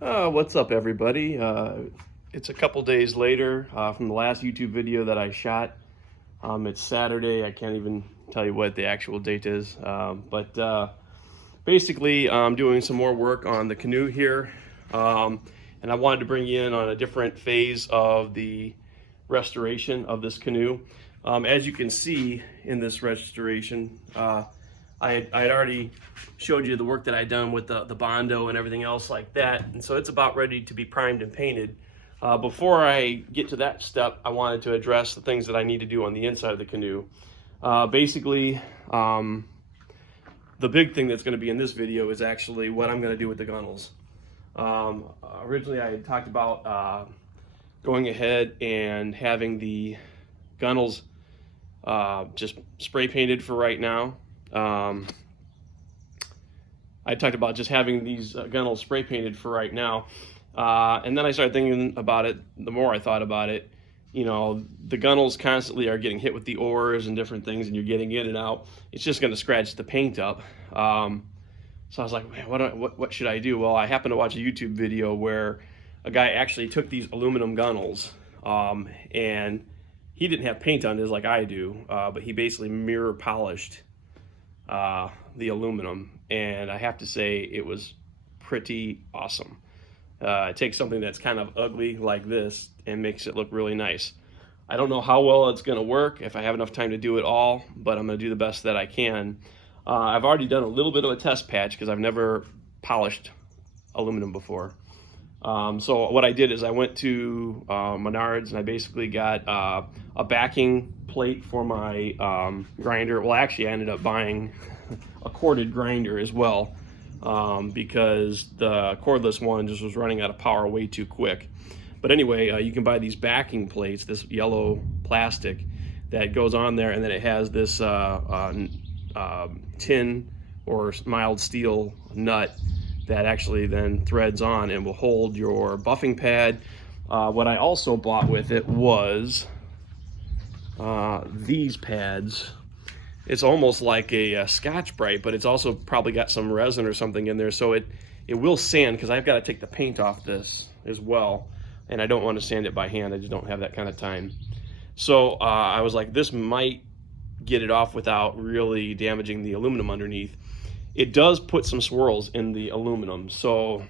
What's up, everybody? It's a couple days later from the last YouTube video that I shot. It's Saturday. I can't even tell you what the actual date is. But basically, I'm doing some more work on the Canoe here. And I wanted to bring you in on a different phase of the restoration of this canoe. As you can see in this restoration, I had already showed you the work that I'd done with the Bondo and everything else like that. And so it's about ready to be primed and painted. Before I get to that step, I wanted to address the things that I need to do on the inside of the canoe. Basically, the big thing that's going to be in this video is actually what I'm going to do with the gunnels. Originally, I had talked about going ahead and having the gunnels just spray painted for right now. I talked about just having these gunnels spray painted for right now. And then I started thinking about it. The more I thought about it, you know, the gunnels constantly are getting hit with the oars and different things, and you're getting in and out. It's just going to scratch the paint up. So I was like, man, what should I do? Well, I happened to watch a YouTube video where a guy actually took these aluminum gunnels, and he didn't have paint on his like I do, but he basically mirror polished the aluminum, and I have to say it was pretty awesome. It takes something that's kind of ugly like this and makes it look really nice. I don't know how well it's going to work, if I have enough time to do it all, but I'm going to do the best that I can. I've already done a little bit of a test patch because I've never polished aluminum before. So what I did is I went to Menards, and I basically got a backing plate for my grinder. Well, actually I ended up buying a corded grinder as well, because the cordless one just was running out of power way too quick. But anyway, you can buy these backing plates, this yellow plastic that goes on there, and then it has this tin or mild steel nut that actually then threads on and will hold your buffing pad. What I also bought with it was these pads. It's almost like a Scotch-Brite, but it's also probably got some resin or something in there, so it will sand, because I've got to take the paint off this as well, and I don't want to sand it by hand. I just don't have that kind of time. So I was like, this might get it off without really damaging the aluminum underneath. It does put some swirls in the aluminum, so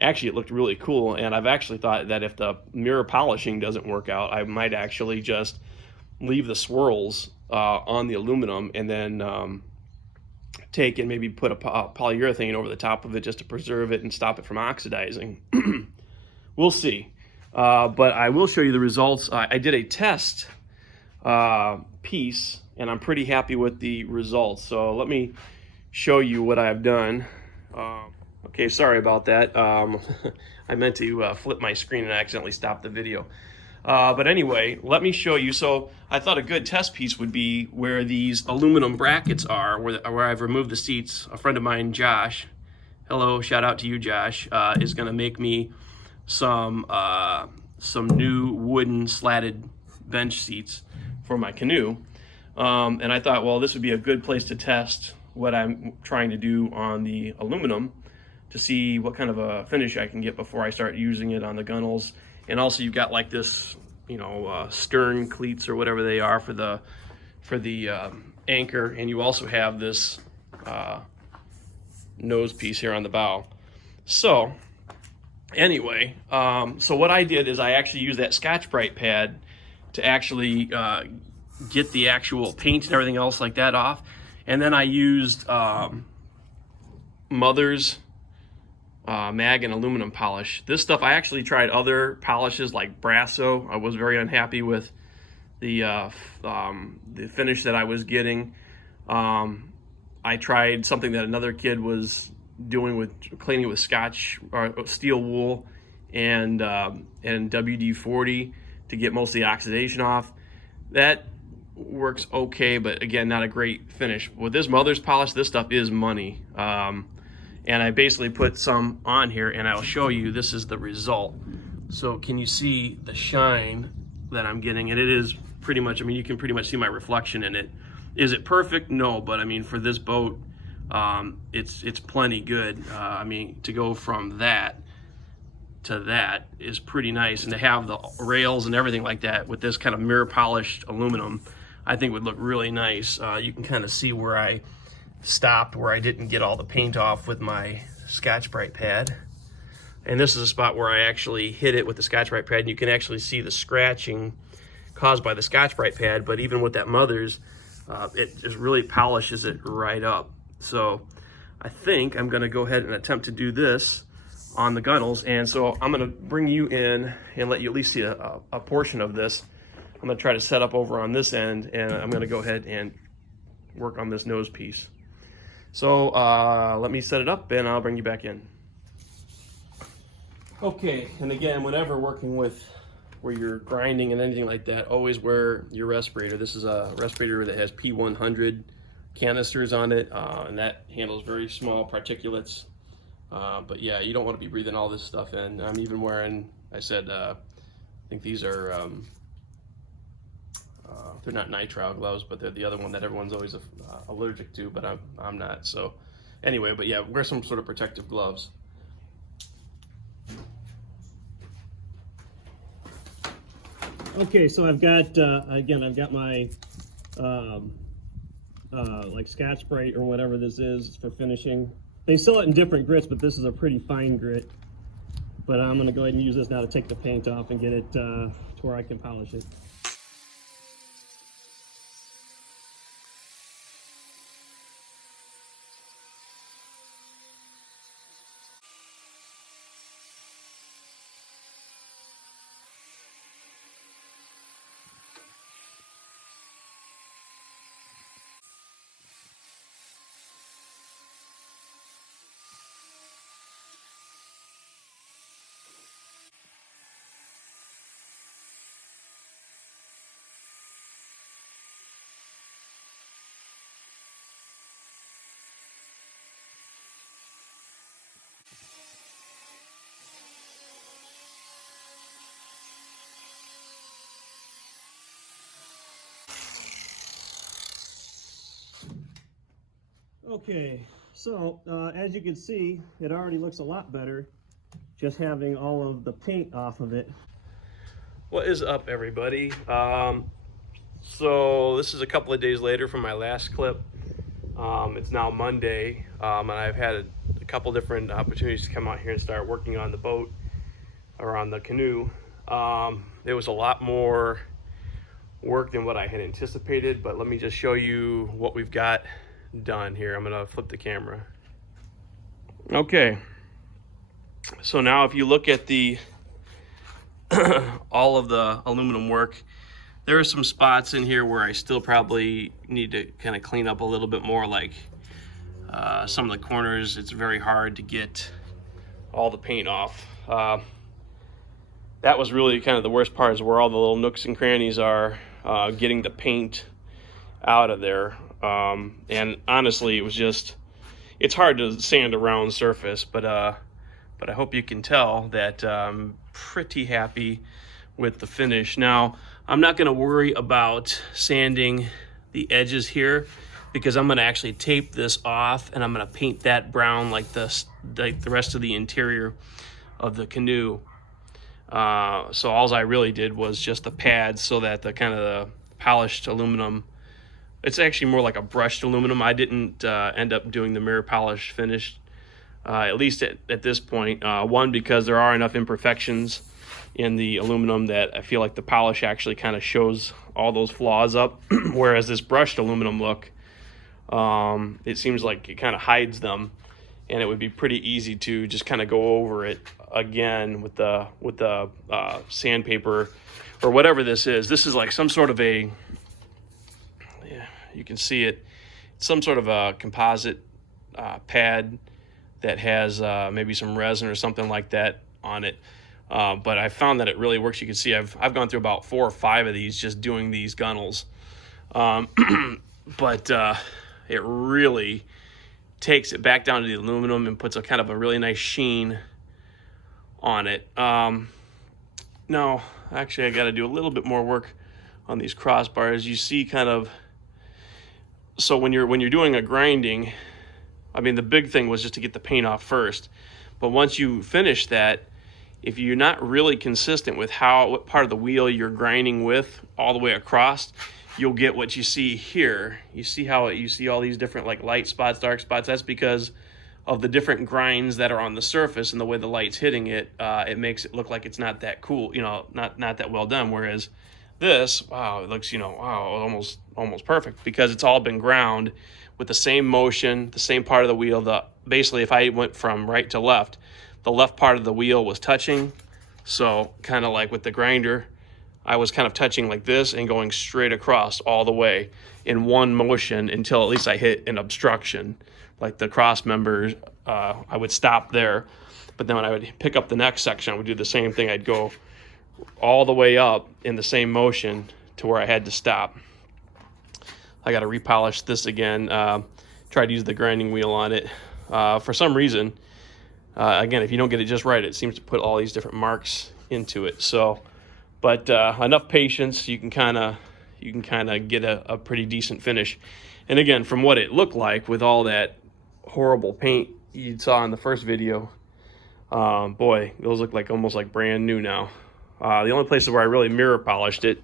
actually it looked really cool, and I've actually thought that if the mirror polishing doesn't work out, I might actually just leave the swirls on the aluminum and then take and maybe put a polyurethane over the top of it just to preserve it and stop it from oxidizing. We'll see. But I will show you the results. I did a test piece, and I'm pretty happy with the results. So let me show you what I've done. Okay, sorry about that. I meant to flip my screen and I accidentally stopped the video. But anyway, let me show you. So I thought a good test piece would be where these aluminum brackets are, where I've removed the seats. A friend of mine, Josh, hello, shout out to you, Josh, is going to make me some new wooden slatted bench seats for my canoe. And I thought, well, this would be a good place to test what I'm trying to do on the aluminum to see what kind of a finish I can get before I start using it on the gunnels. And also you've got like this, you know, stern cleats or whatever they are for the anchor, and you also have this nose piece here on the bow. So anyway, so what I did is I actually used that Scotch-Brite pad to actually get the actual paint and everything else like that off. And then I used Mother's mag and aluminum polish. This stuff, I actually tried other polishes like Brasso. I was very unhappy with the finish that I was getting. I tried something that another kid was doing with cleaning with Scotch or steel wool and WD-40 to get most of the oxidation off. That works okay, but again, not a great finish. With this Mother's polish, this stuff is money. And I basically put some on here, and I'll show you. This is the result. So can you see the shine that I'm getting? And it is pretty much, I mean, you can pretty much see my reflection in it. Is it perfect? No, but I mean, for this boat, it's plenty good. I mean, to go from that to that is pretty nice. And to have the rails and everything like that with this kind of mirror polished aluminum, I think would look really nice. You can kind of see where I stopped, where I didn't get all the paint off with my Scotch-Brite pad. And this is a spot where I actually hit it with the Scotch-Brite pad, and you can actually see the scratching caused by the Scotch-Brite pad, but even with that Mother's, it just really polishes it right up. So I think I'm gonna go ahead and attempt to do this on the gunnels. And so I'm gonna bring you in and let you at least see a portion of this. I'm gonna try to set up over on this end, and I'm gonna go ahead and work on this nose piece. So let me set it up and I'll bring you back in. Okay, and again, whenever working with where you're grinding and anything like that, always wear your respirator. This is a respirator that has P100 canisters on it, and that handles very small particulates. But yeah, you don't want to be breathing all this stuff in. I'm even wearing, I said, I think these are, they're not nitrile gloves, but they're the other one that everyone's always allergic to, but I'm not. So anyway, but yeah, wear some sort of protective gloves. Okay, so I've got, again, I've got my like Scotch-Brite or whatever this is for finishing. They sell it in different grits, but this is a pretty fine grit. But I'm gonna go ahead and use this now to take the paint off and get it to where I can polish it. Okay, so as you can see, it already looks a lot better just having all of the paint off of it. What is up, everybody? So this is a couple of days later from my last clip. It's now Monday, and I've had a couple different opportunities to come out here and start working on the boat or on the canoe. There was a lot more work than what I had anticipated, but let me just show you what we've got done here. I'm gonna flip the camera. Okay, so now if you look at the all of the aluminum work, there are some spots in here where I still probably need to kind of clean up a little bit more, like some of the corners. It's very hard to get all the paint off. That was really kind of the worst part, is where all the little nooks and crannies are, getting the paint out of there. And honestly, it was just, it's hard to sand a round surface, but I hope you can tell that I'm pretty happy with the finish. Now, I'm not gonna worry about sanding the edges here, because I'm gonna actually tape this off and I'm gonna paint that brown like the rest of the interior of the canoe. So all I really did was just the pads, so that the kind of the polished aluminum, it's actually more like a brushed aluminum. I didn't end up doing the mirror polish finish, at least at this point. One, because there are enough imperfections in the aluminum that I feel like the polish actually kind of shows all those flaws up, whereas this brushed aluminum look, it seems like it kind of hides them, and it would be pretty easy to just kind of go over it again with the sandpaper or whatever this is. This is like some sort of a, you can see it, some sort of a composite pad that has maybe some resin or something like that on it. But I found that it really works. You can see I've gone through about 4 or 5 of these just doing these gunnels. But it really takes it back down to the aluminum and puts a kind of a really nice sheen on it. Now, actually, I got to do a little bit more work on these crossbars. You see kind of, so when you're doing a grinding, I mean, the big thing was just to get the paint off first. But once you finish that, if you're not really consistent with what part of the wheel you're grinding with all the way across, you'll get what you see here. You see how you see all these different like light spots, dark spots. That's because of the different grinds that are on the surface and the way the light's hitting it. It makes it look like it's not that cool, not that well done. Whereas this, wow, it looks, wow, almost perfect, because it's all been ground with the same motion, the same part of the wheel. Basically, if I went from right to left, the left part of the wheel was touching. So kind of like with the grinder, I was kind of touching like this and going straight across all the way in one motion until at least I hit an obstruction. Like the cross members, I would stop there. But then when I would pick up the next section, I would do the same thing. I'd go all the way up in the same motion to where I had to stop. I got to repolish this again. Tried to use the grinding wheel on it. For some reason, again, if you don't get it just right, it seems to put all these different marks into it. So, but enough patience, you can kind of get a pretty decent finish. And again, from what it looked like with all that horrible paint you saw in the first video, boy, those look like almost like brand new now. The only places where I really mirror polished it,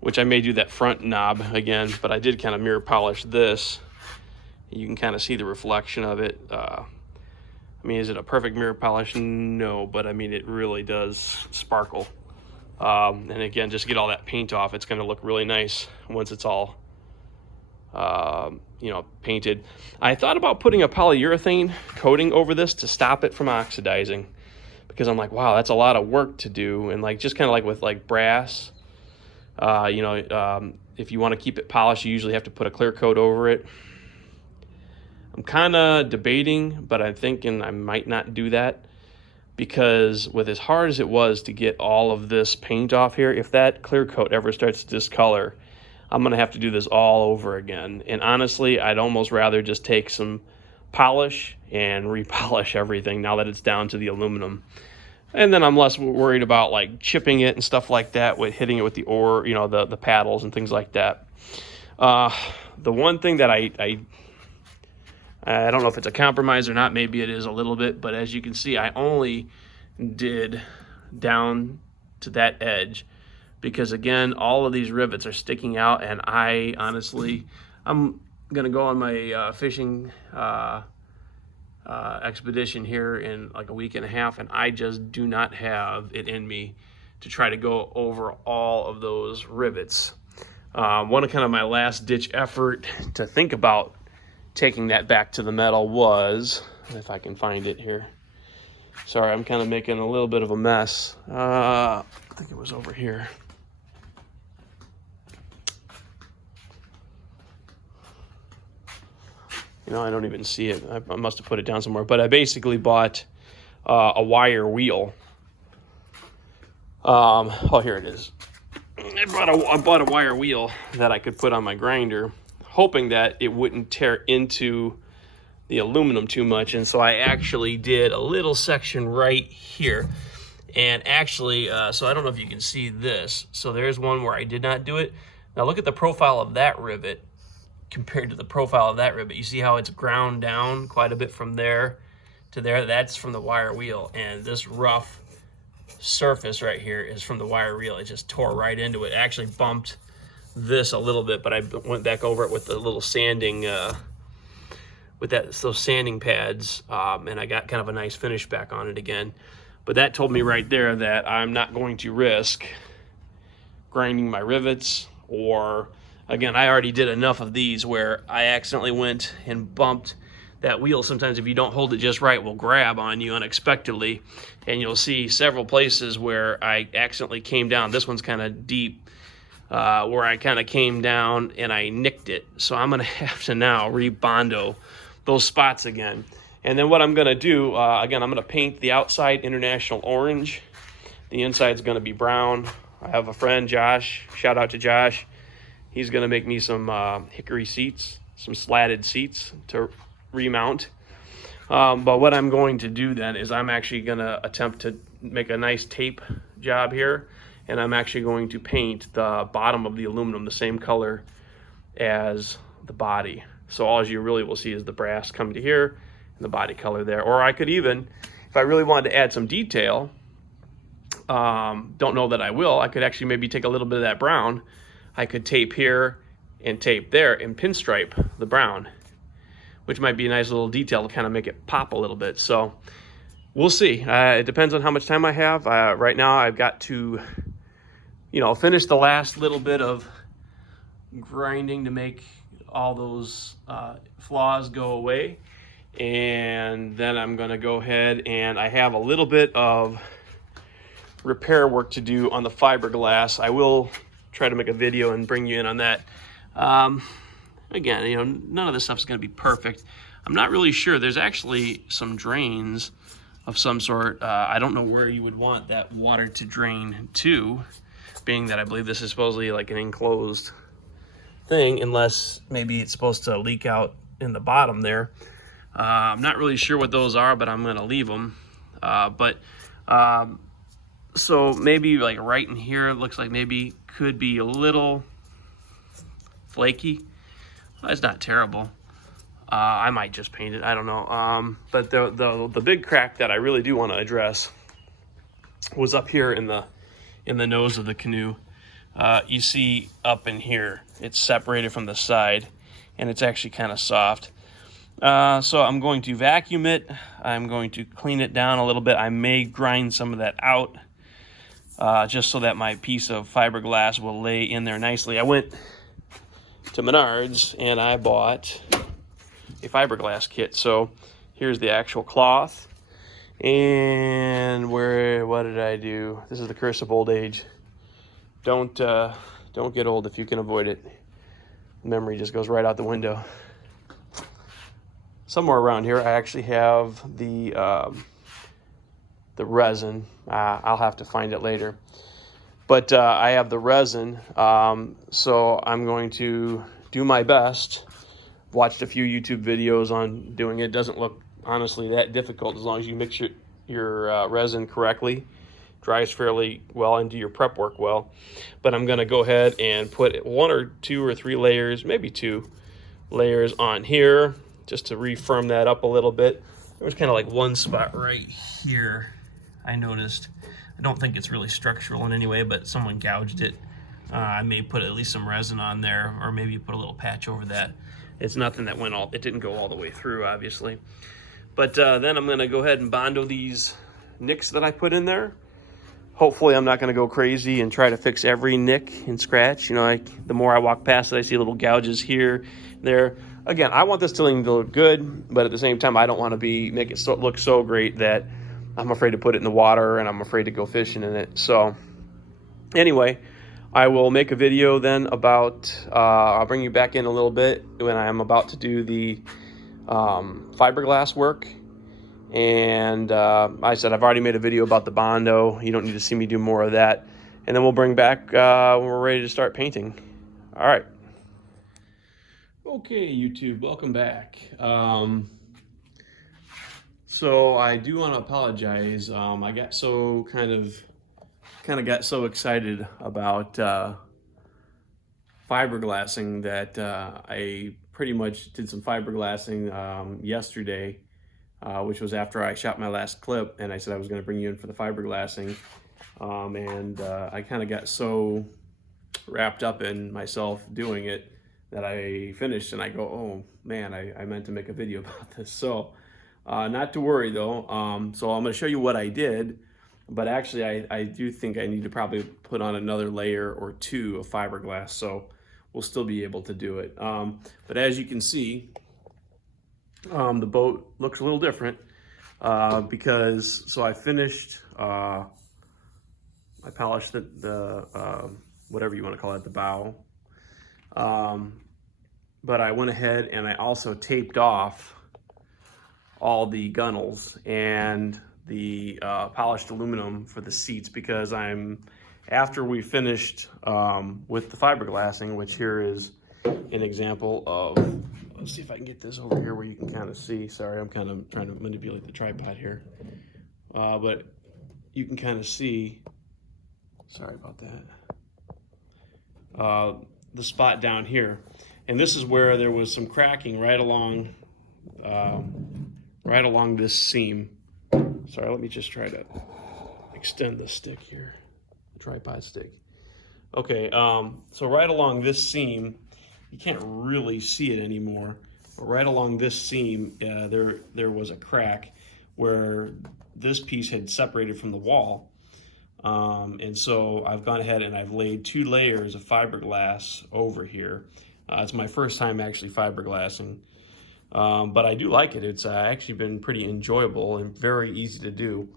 which I may do that front knob again, but I did kind of mirror polish this. You can kind of see the reflection of it. I mean, is it a perfect mirror polish? No, but I mean, it really does sparkle. And again, just get all that paint off. It's going to look really nice once it's all, painted. I thought about putting a polyurethane coating over this to stop it from oxidizing, because I'm like, wow, that's a lot of work to do. And like, just kind of like with like brass, if you want to keep it polished, you usually have to put a clear coat over it. I'm kind of debating, but I'm thinking I might not do that, because with as hard as it was to get all of this paint off here, if that clear coat ever starts to discolor, I'm going to have to do this all over again. And honestly, I'd almost rather just take some polish and repolish everything now that it's down to the aluminum. And then I'm less worried about like chipping it and stuff like that, with hitting it with the oar, the paddles and things like that. The one thing that I don't know if it's a compromise or not, maybe it is a little bit, but as you can see, I only did down to that edge, because again, all of these rivets are sticking out, and I'm gonna go on my fishing expedition here in like a week and a half, and I just do not have it in me to try to go over all of those rivets. One of kind of my last ditch effort to think about taking that back to the metal was, if I can find it here. Sorry, I'm kind of making a little bit of a mess. I think it was over here. I don't even see it. I must have put it down somewhere. But I basically bought a wire wheel. Oh, here it is. I bought a wire wheel that I could put on my grinder, hoping that it wouldn't tear into the aluminum too much. And so I actually did a little section right here. And actually, so I don't know if you can see this. So there's one where I did not do it. Now look at the profile of that rivet compared to the profile of that rivet. You see how it's ground down quite a bit from there to there? That's from the wire wheel. And this rough surface right here is from the wire wheel. It just tore right into it. It actually bumped this a little bit, but I went back over it with the little sanding, those sanding pads, and I got kind of a nice finish back on it again. But that told me right there that I'm not going to risk grinding my rivets, or again, I already did enough of these where I accidentally went and bumped that wheel. Sometimes if you don't hold it just right, will grab on you unexpectedly, and you'll see several places where I accidentally came down. This one's kind of deep, where I kind of came down and I nicked it. So I'm going to have to now re-bondo those spots again. And then what I'm going to do, again, I'm going to paint the outside International orange. The inside's going to be brown. I have a friend, Josh. Shout out to Josh. He's going to make me some hickory seats, some slatted seats to remount. But what I'm going to do then is I'm actually going to attempt to make a nice tape job here. And I'm actually going to paint the bottom of the aluminum the same color as the body. So all you really will see is the brass come to here and the body color there. Or I could even, if if I really wanted to add some detail, don't know that I will, I could actually maybe take a little bit of that brown. I could tape here and tape there and pinstripe the brown, which might be a nice little detail to kind of make it pop a little bit. So we'll see. It depends on how much time I have. Right now I've got to, finish the last little bit of grinding to make all those flaws go away. And then I'm gonna go ahead, and I have a little bit of repair work to do on the fiberglass. I will try to make a video and bring you in on that. Again, none of this stuff's gonna be perfect. I'm not really sure. There's actually some drains of some sort. I don't know where you would want that water to drain to, being that I believe this is supposedly like an enclosed thing, unless maybe it's supposed to leak out in the bottom there. I'm not really sure what those are, but I'm gonna leave them. So maybe like right in here, it looks like maybe could be a little flaky. It's not terrible. I might just paint it, I don't know. But the big crack that I really do want to address was up here in the nose of the canoe. You see up in here, it's separated from the side, and it's actually kind of soft. So I'm going to vacuum it. I'm going to clean it down a little bit. I may grind some of that out, just so that my piece of fiberglass will lay in there nicely. I went to Menards and I bought a fiberglass kit. So here's the actual cloth. And what did I do? This is the curse of old age. Don't get old if you can avoid it. Memory just goes right out the window. Somewhere around here, I actually have the resin. I'll have to find it later. But I have the resin, so I'm going to do my best. Watched a few YouTube videos on doing it. Doesn't look, honestly, that difficult as long as you mix your resin correctly. Dries fairly well and do your prep work well. But I'm going to go ahead and put 1 or 2 or 3 layers, maybe 2 layers on here, just to refirm that up a little bit. There was kind of like one spot right here I noticed. I don't think it's really structural in any way, but someone gouged it. I may put at least some resin on there, or maybe put a little patch over that. It's nothing that it didn't go all the way through, obviously. But then I'm gonna go ahead and Bondo these nicks that I put in there. Hopefully I'm not gonna go crazy and try to fix every nick and scratch. The more I walk past it, I see little gouges here, there. Again, I want this tilling to look good, but at the same time, I don't want to make it look so great that I'm afraid to put it in the water and I'm afraid to go fishing in it. So anyway, I will make a video then about, I'll bring you back in a little bit when I'm about to do the fiberglass work. And I said I've already made a video about the Bondo. You don't need to see me do more of that. And then we'll bring back when we're ready to start painting. All right. Okay, YouTube, welcome back. So I do want to apologize. I got so kind of got so excited about fiberglassing that I pretty much did some fiberglassing yesterday, which was after I shot my last clip, and I said I was going to bring you in for the fiberglassing. I kind of got so wrapped up in myself doing it that I finished, and I go, oh man, I meant to make a video about this. So not to worry though. So I'm going to show you what I did, but actually I do think I need to probably put on another layer or 2 of fiberglass, so we'll still be able to do it. But as you can see, the boat looks a little different because I finished, I polished the whatever you want to call it, the bow. But I went ahead and I also taped off all the gunnels and the polished aluminum for the seats, because after we finished with the fiberglassing, which here is an example of, let's see if I can get this over here where you can kind of see. Sorry, I'm kind of trying to manipulate the tripod here. But you can kind of see, sorry about that, the spot down here. And this is where there was some cracking right along this seam. Sorry, let me just try to extend the stick here, the tripod stick. Okay, so right along this seam, you can't really see it anymore, but right along this seam, there was a crack where this piece had separated from the wall. And so I've gone ahead and I've laid 2 layers of fiberglass over here. It's my first time actually fiberglassing, but I do like it. It's actually been pretty enjoyable and very easy to do.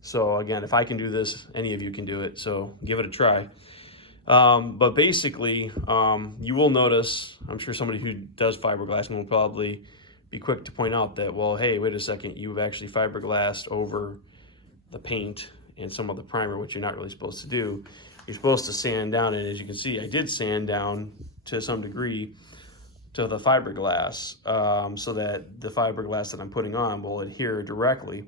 So again, if I can do this, any of you can do it, so give it a try. But basically, you will notice, I'm sure somebody who does fiberglassing will probably be quick to point out that, well, hey, wait a second, you've actually fiberglassed over the paint and some of the primer, which you're not really supposed to do. You're supposed to sand down, and as you can see, I did sand down to some degree to the fiberglass, so that the fiberglass that I'm putting on will adhere directly.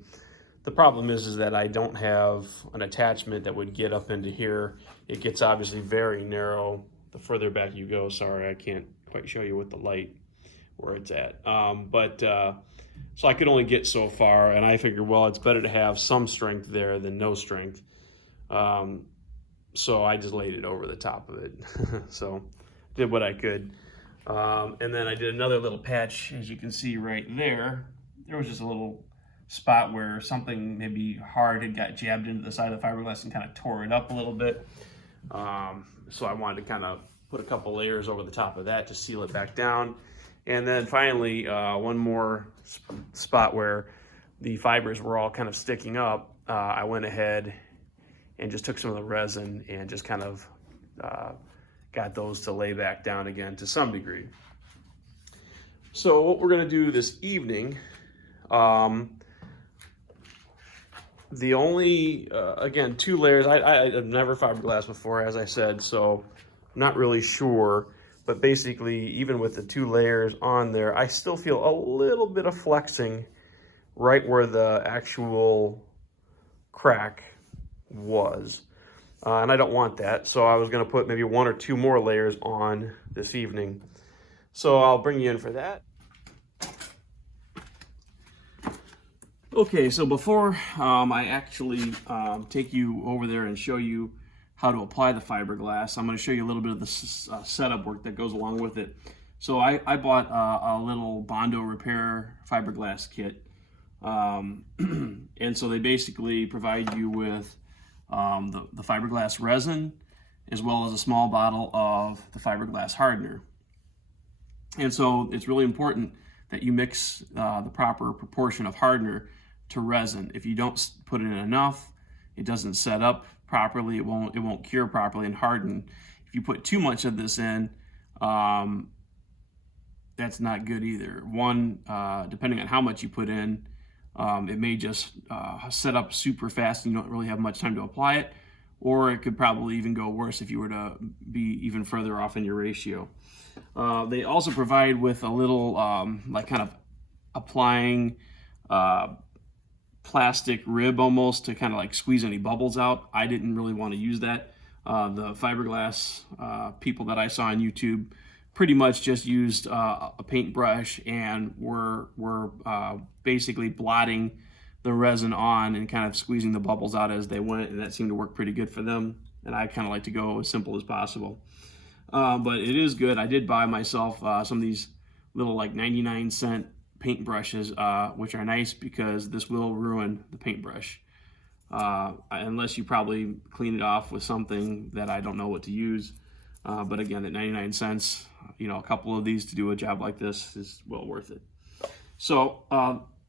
The problem is that I don't have an attachment that would get up into here. It gets obviously very narrow the further back you go. Sorry, I can't quite show you with the light where it's at. So I could only get so far, and I figured, well, it's better to have some strength there than no strength. So I just laid it over the top of it. So did what I could. And then I did another little patch, as you can see right there. There was just a little spot where something maybe hard had got jabbed into the side of the fiberglass and kind of tore it up a little bit. So I wanted to kind of put a couple layers over the top of that to seal it back down. And then finally, one more spot where the fibers were all kind of sticking up, I went ahead and just took some of the resin and just kind of got those to lay back down again to some degree. So what we're gonna do this evening, the only, again, 2 layers, I've never fiberglassed before, as I said, so I'm not really sure. But basically, even with the 2 layers on there, I still feel a little bit of flexing right where the actual crack was. And I don't want that, so I was gonna put maybe 1 or 2 more layers on this evening. So I'll bring you in for that. Okay, so before I actually take you over there and show you how to apply the fiberglass, I'm going to show you a little bit of the setup work that goes along with it. So I bought a little Bondo repair fiberglass kit, and so they basically provide you with the fiberglass resin as well as a small bottle of the fiberglass hardener. And so it's really important that you mix the proper proportion of hardener to resin. If you don't put in enough, it doesn't set up properly, it won't cure properly and harden. If you put too much of this in, that's not good either. One, depending on how much you put in, it may just set up super fast and you don't really have much time to apply it, or it could probably even go worse if you were to be even further off in your ratio. They also provide with a little like kind of applying plastic rib almost to kind of like squeeze any bubbles out. I didn't really want to use that. The fiberglass people that I saw on YouTube pretty much just used a paintbrush and were basically blotting the resin on and kind of squeezing the bubbles out as they went, and that seemed to work pretty good for them. And I kind of like to go as simple as possible. But it is good. I did buy myself some of these little like 99-cent paintbrushes, which are nice because this will ruin the paintbrush. Unless you probably clean it off with something that I don't know what to use. But again, at 99 cents, a couple of these to do a job like this is well worth it. So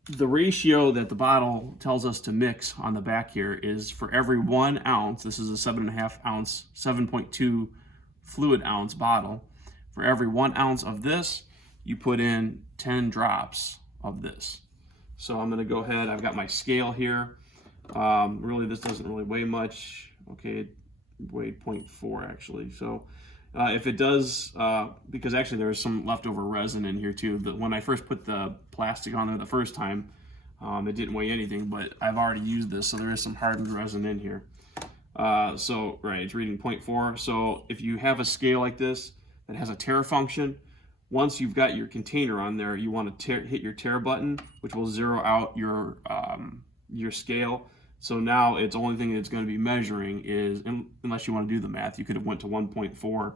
the ratio that the bottle tells us to mix on the back here is for every 1 ounce, this is a 7.5 ounce, 7.2 fluid ounce bottle. For every 1 ounce of this, you put in 10 drops of this. So I'm gonna go ahead, I've got my scale here. Really, this doesn't really weigh much. Okay, it weighed 0.4 actually. So if it does, because actually there was some leftover resin in here too. When I first put the plastic on there the first time, it didn't weigh anything, but I've already used this, so there is some hardened resin in here. So, right, it's reading 0.4. So if you have a scale like this that has a tare function, once you've got your container on there, you want to hit your tare button, which will zero out your your scale. So now it's only thing it's going to be measuring is, unless you want to do the math, you could have went to 1.4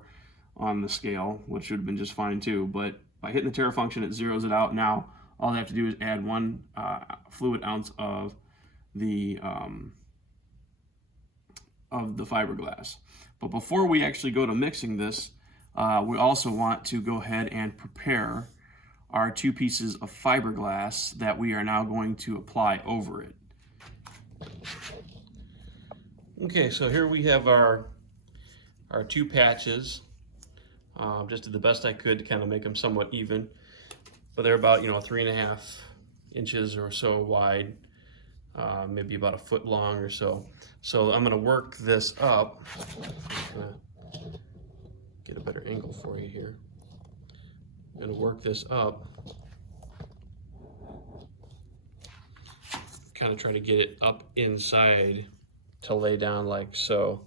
on the scale, which would have been just fine too. But by hitting the tare function, it zeroes it out. Now all I have to do is add 1 fluid ounce of the fiberglass. But before we actually go to mixing this, we also want to go ahead and prepare our 2 pieces of fiberglass that we are now going to apply over it. Okay, so here we have our 2 patches. Just did the best I could to kind of make them somewhat even, but they're about 3.5 inches or so wide, maybe about a foot long or so. So I'm going to work this up. Get a better angle for you here. I'm going to work this up, kind of try to get it up inside to lay down like so.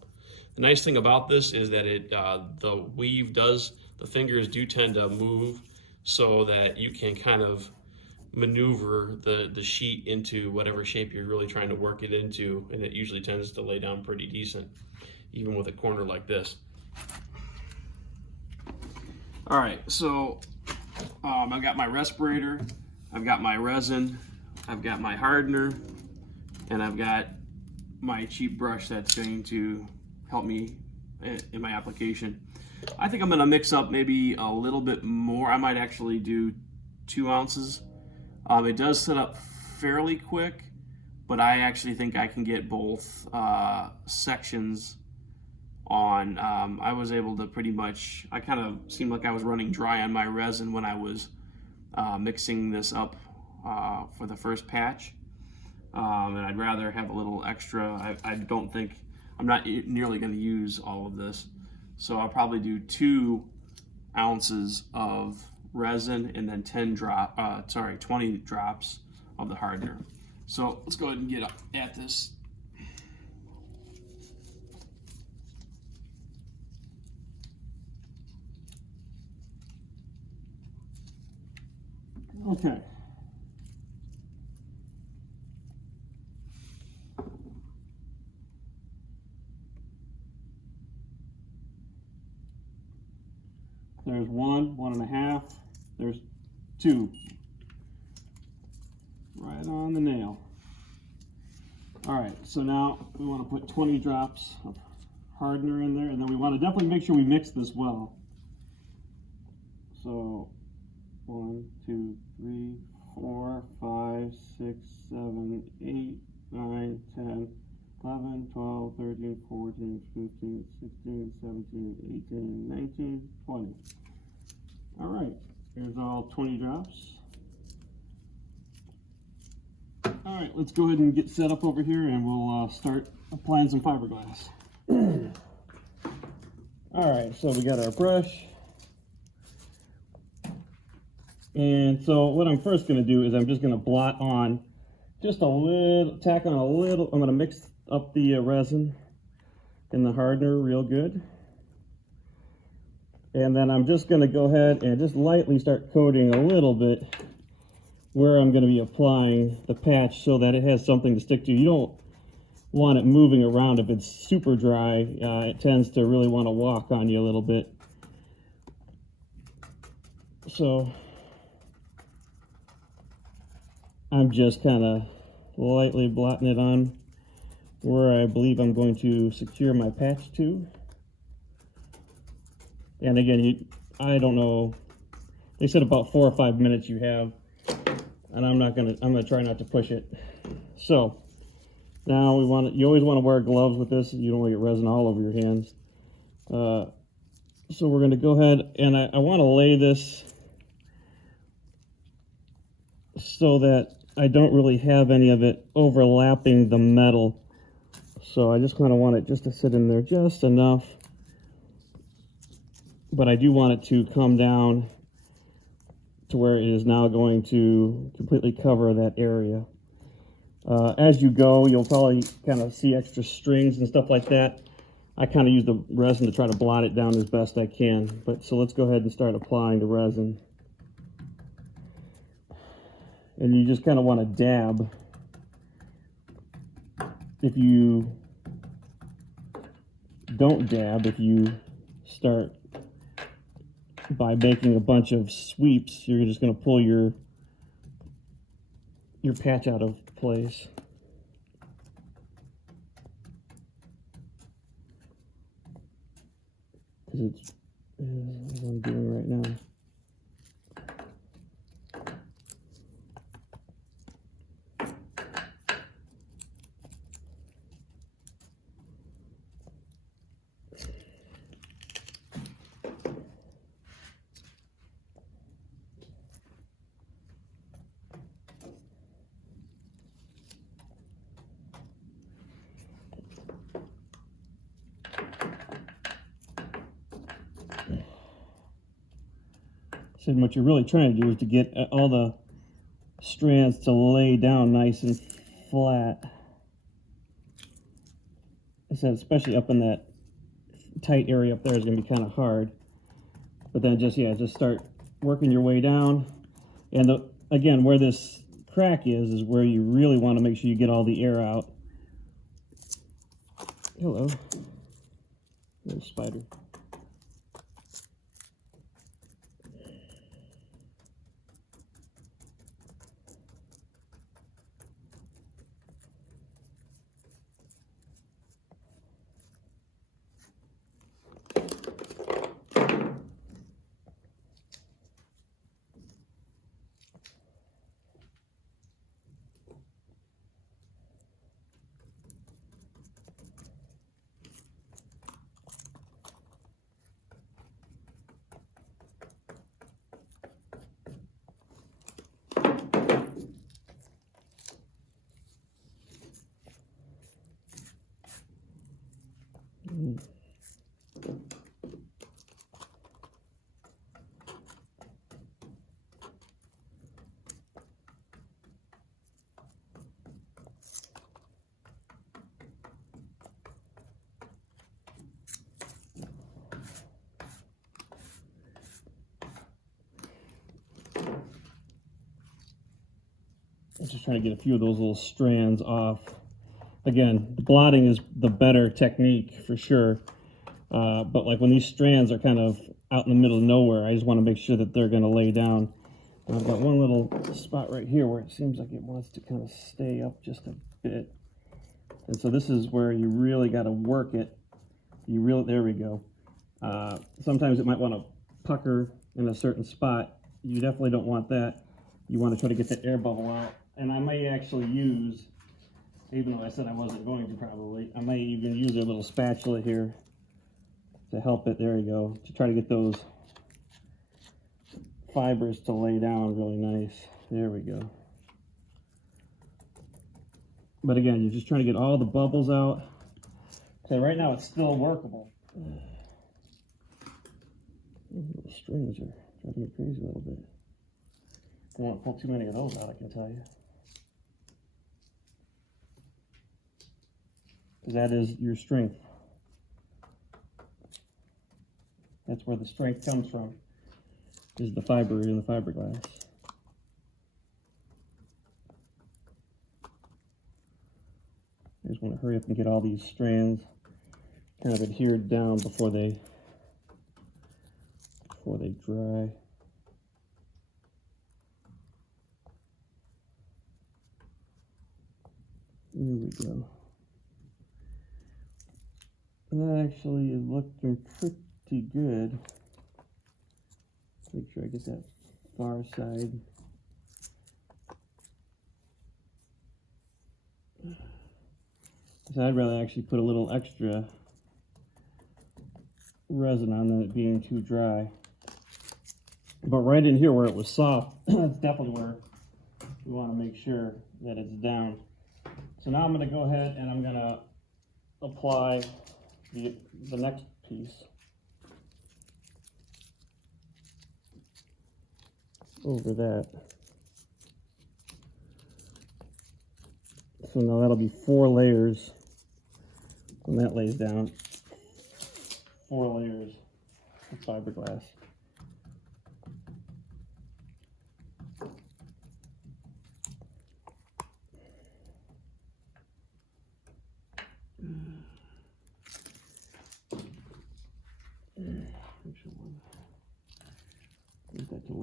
The nice thing about this is that the weave the fingers do tend to move so that you can kind of maneuver the sheet into whatever shape you're really trying to work it into, and it usually tends to lay down pretty decent, even with a corner like this. All right, so I've got my respirator, I've got my resin, I've got my hardener, and I've got my cheap brush that's going to help me in my application. I think I'm going to mix up maybe a little bit more. I might actually do 2 ounces. It does set up fairly quick, but I actually think I can get both sections on. I was able to pretty much, I kind of seemed like I was running dry on my resin when I was mixing this up for the first patch. And I'd rather have a little extra. I don't think, I'm not nearly going to use all of this. So I'll probably do 2 ounces of resin and then 20 drops of the hardener. So let's go ahead and get at this. Okay. There's 1, 1.5, there's 2. Right on the nail. All right, so now we want to put 20 drops of hardener in there, and then we want to definitely make sure we mix this well. So 1, 2, 3, 4, 5, 6, 7, 8, 9, 10, 11, 12, 13, 14, 15, 16, 17, 18, 19, 20. All right, here's all 20 drops. All right, let's go ahead and get set up over here and we'll start applying some fiberglass. All right, so we got our brush. And so what I'm first gonna do is I'm just gonna blot on just a little, tack on a little, I'm gonna mix up the resin and the hardener real good. And then I'm just going to go ahead and just lightly start coating a little bit where I'm going to be applying the patch so that it has something to stick to. You don't want it moving around. If it's super dry, it tends to really want to walk on you a little bit. So I'm just kind of lightly blotting it on where I believe I'm going to secure my patch to. And again, I don't know, they said about 4 or 5 minutes you have, and I'm gonna try not to push it. So now you always want to wear gloves with this. You don't want to get resin all over your hands. So we're gonna go ahead and I want to lay this so that I don't really have any of it overlapping the metal. So I just kind of want it just to sit in there just enough. But I do want it to come down to where it is now going to completely cover that area. As you go, you'll probably kind of see extra strings and stuff like that. I kind of use the resin to try to blot it down as best I can. But so let's go ahead and start applying the resin. And you just kind of want to dab if you don't dab, if you start by making a bunch of sweeps, you're just going to pull your patch out of place. Because it's what I'm doing right now. So what you're really trying to do is to get all the strands to lay down nice and flat. I said, especially up in that tight area up there is going to be kind of hard. But then just start working your way down. And again, where this crack is where you really want to make sure you get all the air out. Hello. There's a spider. I'm just trying to get a few of those little strands off. Again, the blotting is the better technique for sure. But like when these strands are kind of out in the middle of nowhere, I just want to make sure that they're going to lay down. And I've got one little spot right here where it seems like it wants to kind of stay up just a bit. And so this is where you really got to work it. There we go. Sometimes it might want to pucker in a certain spot. You definitely don't want that. You want to try to get that air bubble out. And I may actually use, even though I said I wasn't going to probably, I may even use a little spatula here to help it. There you go. To try to get those fibers to lay down really nice. There we go. But again, you're just trying to get all the bubbles out. Okay, right now it's still workable. The strings are driving me crazy a little bit. Don't want to pull too many of those out, I can tell you. Because that is your strength. That's where the strength comes from, is the fiber in the fiberglass. I just want to hurry up and get all these strands kind of adhered down before they dry. There we go. That actually is looking pretty good. Make sure I get that far side. So I'd rather actually put a little extra resin on than it being too dry. But right in here where it was soft, that's definitely where we want to make sure that it's down. So now I'm going to go ahead and I'm going to apply the next piece over that. So now that'll be 4 layers when that lays down. 4 layers of fiberglass.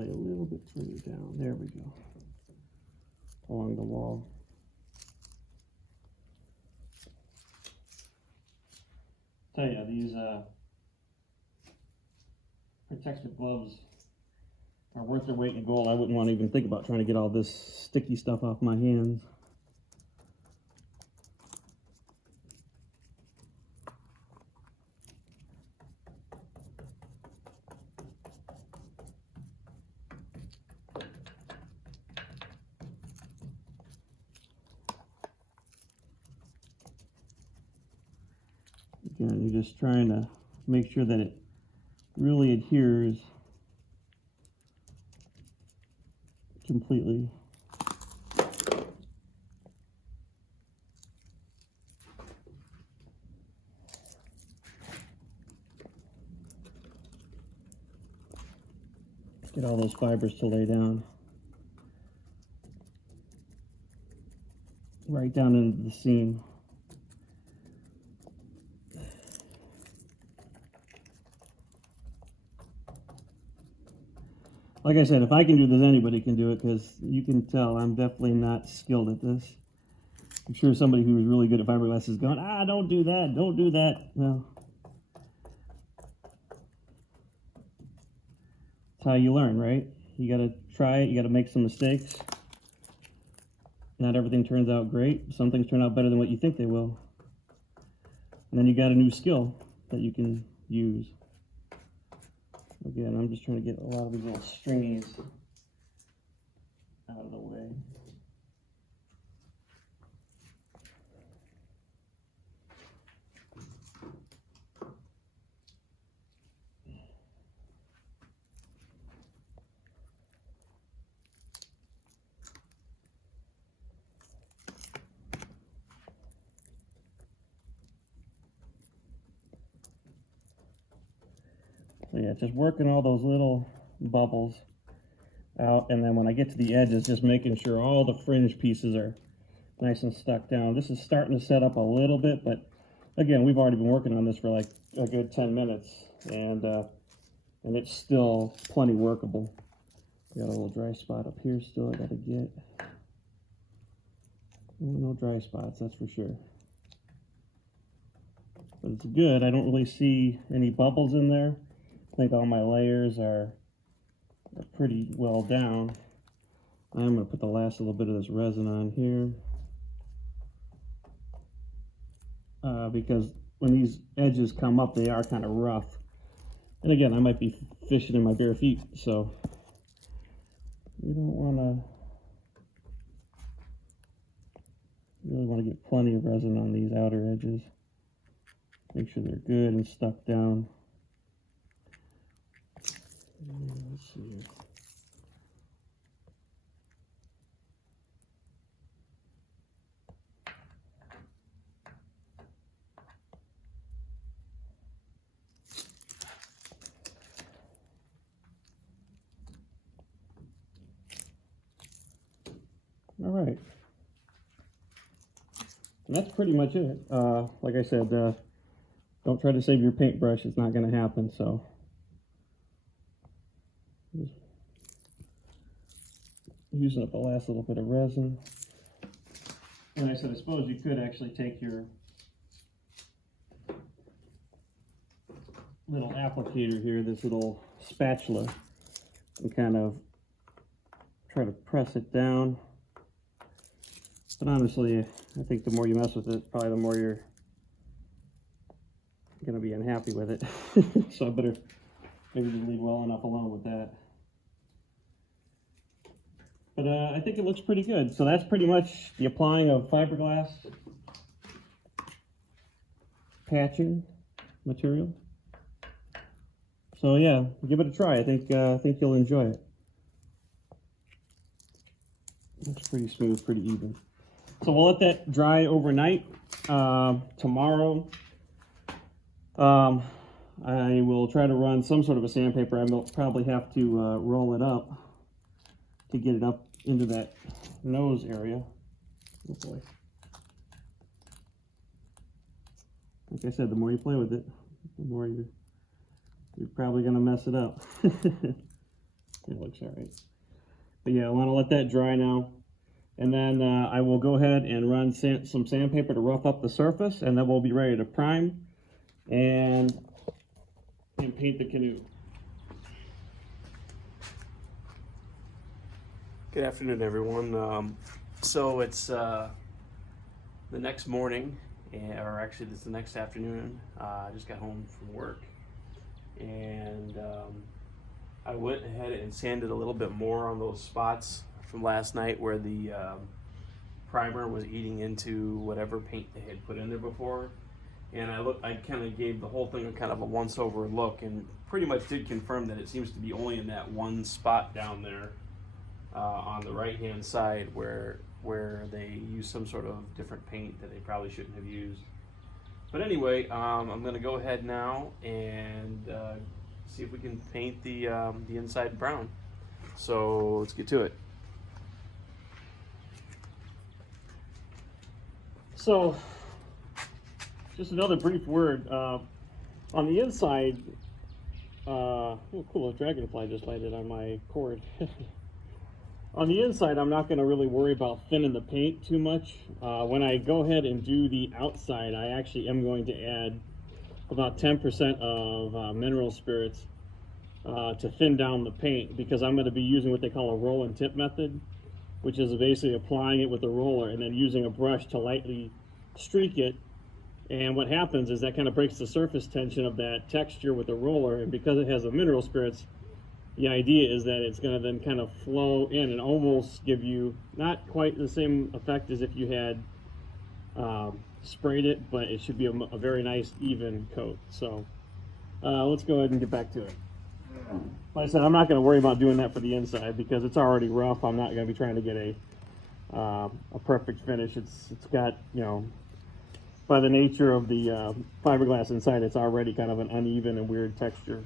lay a little bit further down. There we go. Along the wall. Tell you, these protective gloves are worth their weight in gold. I wouldn't want to even think about trying to get all this sticky stuff off my hands. Again, you're just trying to make sure that it really adheres completely. Get all those fibers to lay down. Right down into the seam. Like I said, if I can do this, anybody can do it, because you can tell I'm definitely not skilled at this. I'm sure somebody who is really good at fiberglass is going, don't do that, don't do that. Well, that's how you learn, right? You got to try it, you got to make some mistakes. Not everything turns out great. Some things turn out better than what you think they will. And then you got a new skill that you can use. Again, I'm just trying to get a lot of these little stringies out of the way. So yeah, just working all those little bubbles out, and then when I get to the edges, just making sure all the fringe pieces are nice and stuck down. This is starting to set up a little bit, but again, we've already been working on this for like a good 10 minutes, and it's still plenty workable. Got a little dry spot up here still I gotta get. No dry spots, that's for sure. But it's good. I don't really see any bubbles in there. I think all my layers are pretty well down. I'm going to put the last little bit of this resin on here. Because when these edges come up, they are kind of rough. And again, I might be fishing in my bare feet, so we don't want to, really want to get plenty of resin on these outer edges. Make sure they're good and stuck down. Let's see. All right. And that's pretty much it. Like I said, don't try to save your paintbrush. It's not going to happen. So just using up the last little bit of resin. And I said, I suppose you could actually take your little applicator here, this little spatula, and kind of try to press it down. But honestly, I think the more you mess with it, probably the more you're going to be unhappy with it. So I better maybe just leave well enough alone with that. But I think it looks pretty good. So that's pretty much the applying of fiberglass patching material. So yeah, give it a try. I think you'll enjoy it. Looks pretty smooth, pretty even. So we'll let that dry overnight. Tomorrow, I will try to run some sort of a sandpaper. I will probably have to roll it up to get it up into that nose area. Oh boy. Like I said, the more you play with it, the more you're probably going to mess it up. It looks all right. But yeah, I want to let that dry now. And then I will go ahead and run some sandpaper to rough up the surface, and then we'll be ready to prime and paint the canoe. Good afternoon, everyone. So it's the next morning, or actually this is the next afternoon. I just got home from work, and I went ahead and sanded a little bit more on those spots from last night where the primer was eating into whatever paint they had put in there before. And I kind of gave the whole thing a kind of a once over look, and pretty much did confirm that it seems to be only in that one spot down there on the right hand side where they use some sort of different paint that they probably shouldn't have used. But anyway, I'm going to go ahead now and see if we can paint the inside brown. So let's get to it. So, just another brief word. On the inside, oh cool, a dragonfly just landed on my cord. On the inside, I'm not going to really worry about thinning the paint too much. When I go ahead and do the outside, I actually am going to add about 10% of mineral spirits to thin down the paint, because I'm going to be using what they call a roll and tip method, which is basically applying it with a roller and then using a brush to lightly streak it. And what happens is that kind of breaks the surface tension of that texture with the roller, and because it has the mineral spirits, the idea is that it's going to then kind of flow in and almost give you not quite the same effect as if you had sprayed it, but it should be a very nice even coat. So let's go ahead and get back to it. Like I said, I'm not going to worry about doing that for the inside because it's already rough. I'm not going to be trying to get a perfect finish. It's got, you know, by the nature of the fiberglass inside, it's already kind of an uneven and weird texture.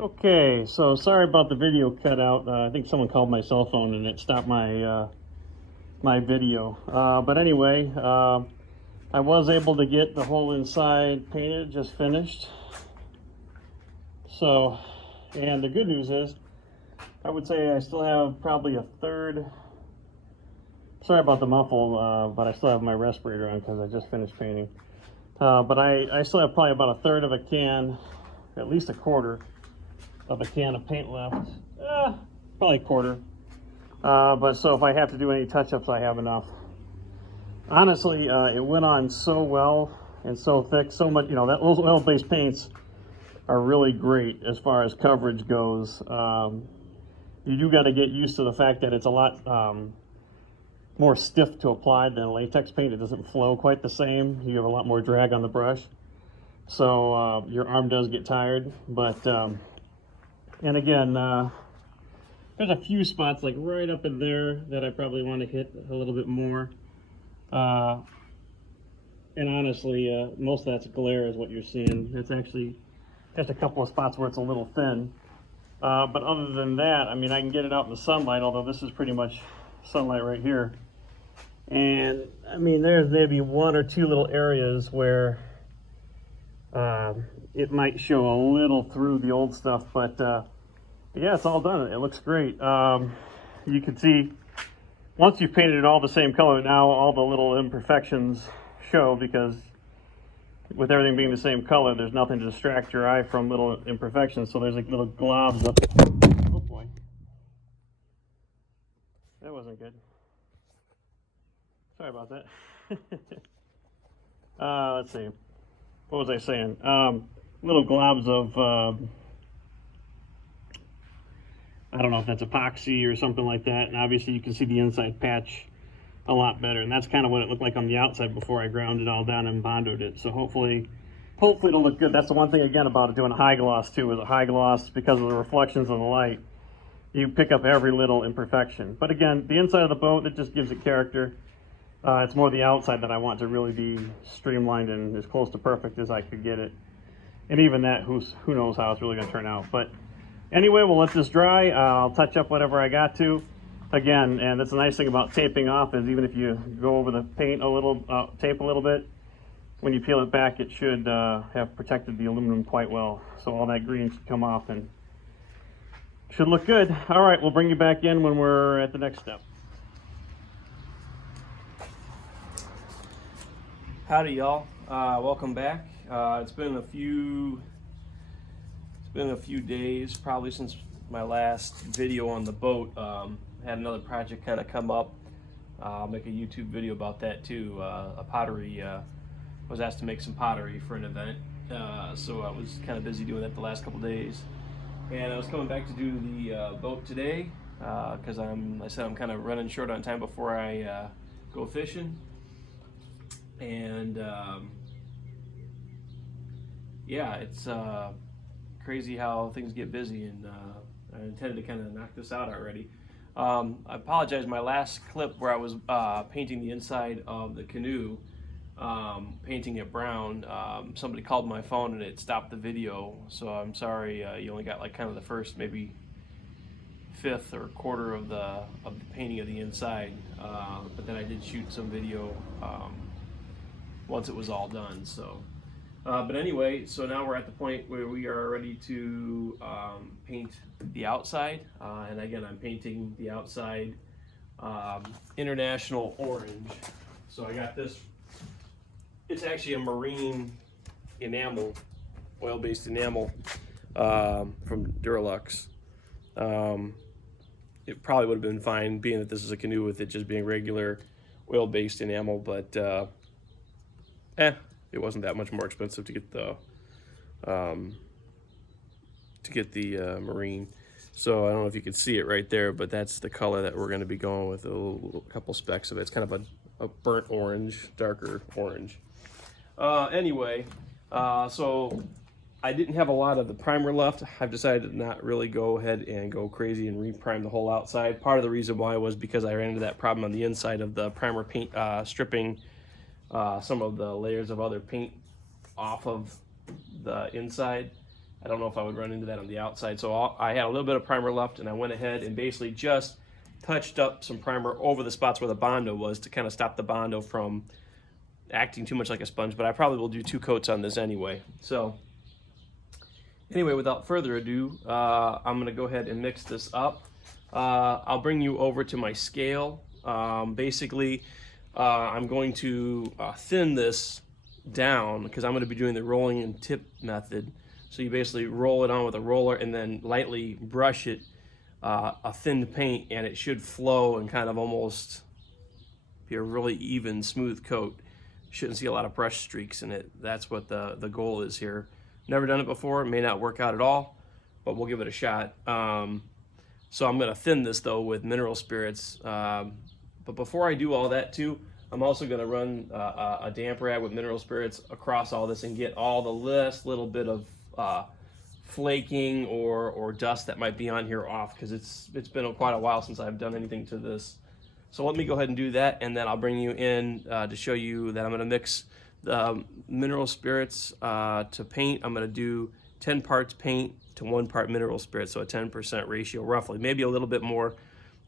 Okay, so sorry about the video cutout. I think someone called my cell phone and it stopped my my video. But anyway, I was able to get the whole inside painted, just finished. So, and the good news is, I would say I still have probably a third. Sorry about the muffle, but I still have my respirator on because I just finished painting. But I still have probably about a third of a can, at least a quarter of a can of paint left. Probably a quarter. But so if I have to do any touch-ups, I have enough. Honestly, it went on so well and so thick, so much, you know, that those oil-based paints are really great as far as coverage goes. You do got to get used to the fact that it's a lot more stiff to apply than latex paint. It doesn't flow quite the same. You have a lot more drag on the brush. So your arm does get tired, but and again, there's a few spots like right up in there that I probably want to hit a little bit more. And honestly, most of that's glare is what you're seeing. It's actually just a couple of spots where it's a little thin. But other than that, I mean, I can get it out in the sunlight, although this is pretty much sunlight right here. And I mean, there's maybe one or two little areas where it might show a little through the old stuff, but yeah, it's all done. It looks great. You can see once you've painted it all the same color, now all the little imperfections show, because with everything being the same color, there's nothing to distract your eye from little imperfections. So there's like little globs of, oh boy, that wasn't good. Sorry about that. Let's see. What was I saying? Little globs of, I don't know if that's epoxy or something like that. And obviously you can see the inside patch a lot better. And that's kind of what it looked like on the outside before I ground it all down and bondoed it. So hopefully it'll look good. That's the one thing again about doing a high gloss too, is a high gloss, because of the reflections of the light, you pick up every little imperfection. But again, the inside of the boat, it just gives it character. It's more the outside that I want to really be streamlined and as close to perfect as I could get it. And even that, who knows how it's really going to turn out. But anyway, we'll let this dry. I'll touch up whatever I got to. Again, and that's the nice thing about taping off, is even if you go over the paint a little, tape a little bit, when you peel it back, it should have protected the aluminum quite well. So all that green should come off and should look good. All right, we'll bring you back in when we're at the next step. Howdy, y'all. Welcome back. It's been a few days, probably since my last video on the boat. Had another project kind of come up. I'll make a YouTube video about that too. A pottery. Was asked to make some pottery for an event, so I was kind of busy doing that the last couple days. And I was coming back to do the boat today because I said I'm kind of running short on time before I go fishing. And yeah, it's crazy how things get busy, and I intended to kind of knock this out already. I apologize, my last clip where I was painting the inside of the canoe, painting it brown, somebody called my phone and it stopped the video, so I'm sorry. You only got like kind of the first maybe fifth or quarter of the painting of the inside, but then I did shoot some video once it was all done. So but anyway, so now we're at the point where we are ready to paint the outside, and again, I'm painting the outside international orange. So I got this, it's actually a marine enamel, oil-based enamel from Duralux. It probably would have been fine being that this is a canoe with it just being regular oil-based enamel, but it wasn't that much more expensive to get the marine. So I don't know if you can see it right there, but that's the color that we're going to be going with, a couple specks of it. It's kind of a burnt orange, darker orange. Anyway, so I didn't have a lot of the primer left. I've decided to not really go ahead and go crazy and re-prime the whole outside. Part of the reason why was because I ran into that problem on the inside of the primer paint stripping some of the layers of other paint off of the inside. I don't know if I would run into that on the outside. So I had a little bit of primer left, and I went ahead and basically just touched up some primer over the spots where the Bondo was to kind of stop the Bondo from acting too much like a sponge, but I probably will do 2 coats on this anyway. So anyway, without further ado, I'm gonna go ahead and mix this up. I'll bring you over to my scale. Basically, I'm going to thin this down because I'm going to be doing the rolling and tip method. So you basically roll it on with a roller and then lightly brush it, a thin paint, and it should flow and kind of almost be a really even, smooth coat. Shouldn't see a lot of brush streaks in it. That's what the goal is here. Never done it before, it may not work out at all, but we'll give it a shot. So I'm going to thin this though with mineral spirits. But before I do all that too, I'm also going to run a damp rag with mineral spirits across all this and get all the last little bit of flaking or dust that might be on here off, because it's been quite a while since I've done anything to this. So let me go ahead and do that, and then I'll bring you in to show you that I'm going to mix the mineral spirits to paint. I'm going to do 10 parts paint to 1 part mineral spirit, so a 10% ratio roughly, maybe a little bit more.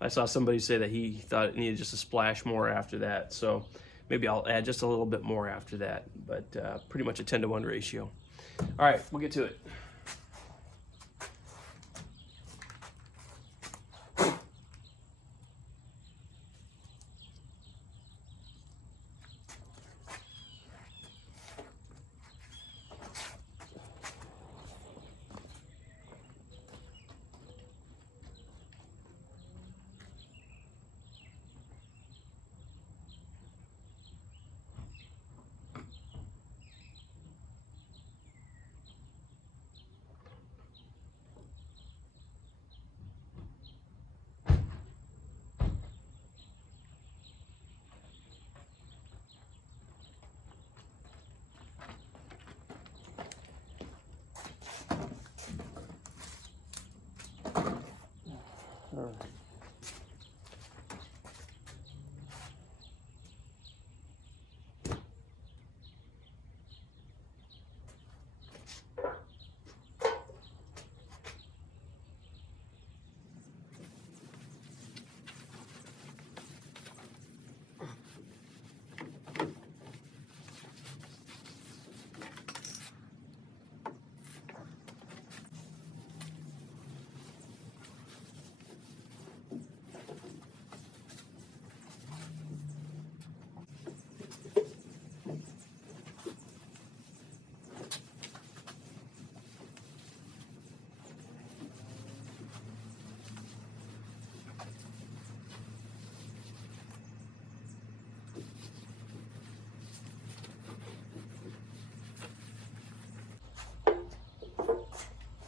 I saw somebody say that he thought it needed just a splash more after that, so maybe I'll add just a little bit more after that, but pretty much a 10-to-1 ratio. All right, we'll get to it.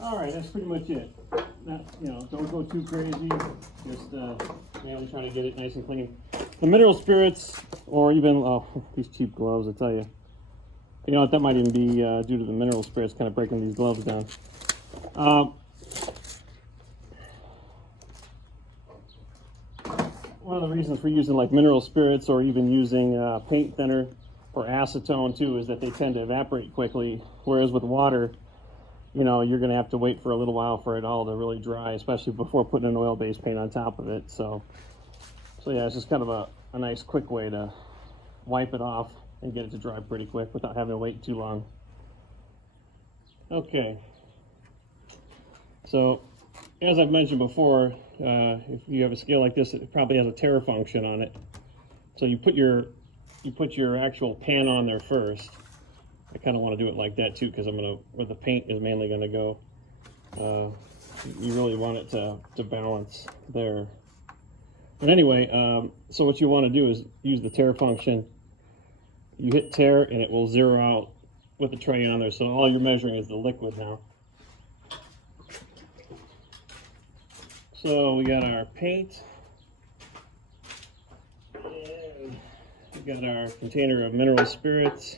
All right, that's pretty much it. Not, don't go too crazy. Just mainly trying to get it nice and clean. The mineral spirits, or even these cheap gloves, I tell you. You know what? That might even be due to the mineral spirits kind of breaking these gloves down. One of the reasons for using like mineral spirits or even using paint thinner or acetone too is that they tend to evaporate quickly, whereas with water, you're going to have to wait for a little while for it all to really dry, especially before putting an oil-based paint on top of it. So yeah, it's just kind of a nice quick way to wipe it off and get it to dry pretty quick without having to wait too long. Okay, so as I've mentioned before, if you have a scale like this, it probably has a tare function on it. So you put your actual pan on there first. I kind of want to do it like that too, because where the paint is mainly going to go. You really want it to balance there. But anyway, so what you want to do is use the tare function. You hit tare and it will zero out with the tray on there. So all you're measuring is the liquid now. So we got our paint. And we got our container of mineral spirits.